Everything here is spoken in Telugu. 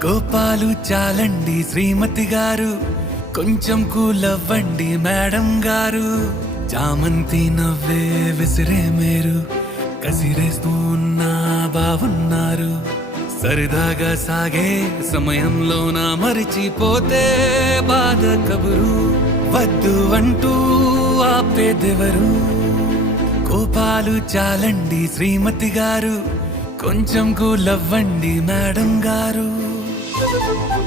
కోపాలు చాలండి శ్రీమతి గారు, కొంచెం కూలవ్వండి మేడం గారు. చామంతి నవ్వే విసిరే మేరు, కసిరేస్తూ ఉన్నా బావున్నారు. సరదాగా సాగే సమయంలోన మరిచిపోతే బాధ కబురు. వద్దు అంటూ ఆపేదెవరు? కోపాలు చాలండి శ్రీమతి గారు, కొంచెం కూలవ్వండి మేడం గారు.